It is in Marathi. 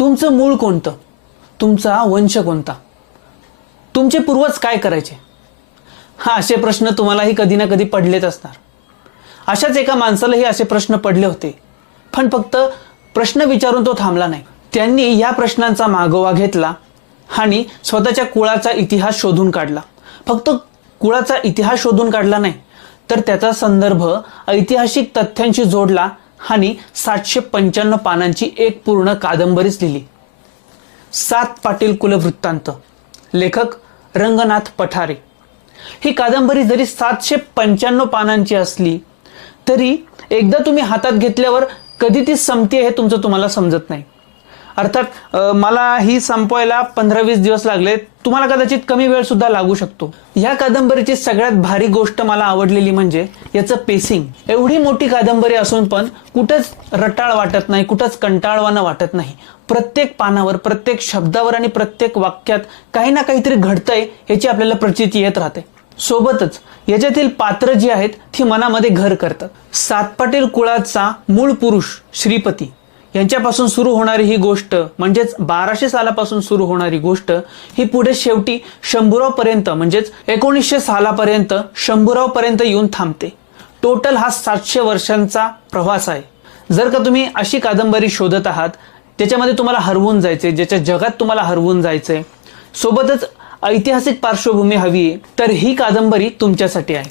तुमचं मूळ कोणतं, तुमचा वंश कोणता, तुमचे पूर्वज काय करायचे, हा असे प्रश्न तुम्हालाही कधी ना कधी पडलेच असणार. अशाच एका माणसालाही असे प्रश्न पडले होते, पण फक्त प्रश्न विचारून तो थांबला नाही. त्यांनी या प्रश्नांचा मागोवा घेतला आणि स्वतःच्या कुळाचा इतिहास शोधून काढला. फक्त कुळाचा इतिहास शोधून काढला नाही, तर त्याचा संदर्भ ऐतिहासिक तथ्यांशी जोडला आणि 795 पानांची एक पूर्ण कादंबरीच लिहिली. 7 पाटील कुलवृत्तांत. लेखक रंगनाथ पठारे. ही कादंबरी जरी 795 पानांची असली तरी एकदा तुम्ही हातात घेतल्यावर कधी ती संपते हे तुम्हाला समजत नाही. अर्थात मला ही संपवायला 15-20 दिवस लागले, तुम्हाला कदाचित कमी वेळ सुद्धा लागू शकतो. या कादंबरीची सगळ्यात भारी गोष्ट मला आवडलेली म्हणजे याचं पेसिंग. एवढी मोठी कादंबरी असून पण कुठंच रटाळ वाटत नाही, कुठंच कंटाळवाणं वाटत नाही. प्रत्येक पानावर, प्रत्येक शब्दावर आणि प्रत्येक वाक्यात काही ना काहीतरी घडतंय याची आपल्याला प्रचिती येत राहते. सोबतच याच्यातील पात्र जी आहेत ती मनामध्ये घर करतात. 7 पाटील कुळाचा मूळ पुरुष श्रीपती यांच्यापासून सुरू होणारी ही गोष्ट, म्हणजेच 1200 सालापासून सुरू होणारी गोष्ट ही पुढे शेवटी शंभूराव पर्यंत, म्हणजेच 1900 सालापर्यंत शंभूराव पर्यंत येऊन थांबते. टोटल हा 700 वर्षांचा प्रवास आहे. जर का तुम्ही अशी कादंबरी शोधत आहात ज्याच्यामध्ये तुम्हाला हरवून जायचे, ज्याच्या जगात तुम्हाला हरवून जायचंय, सोबतच ऐतिहासिक पार्श्वभूमी हवी आहे, तर ही कादंबरी तुमच्यासाठी आहे.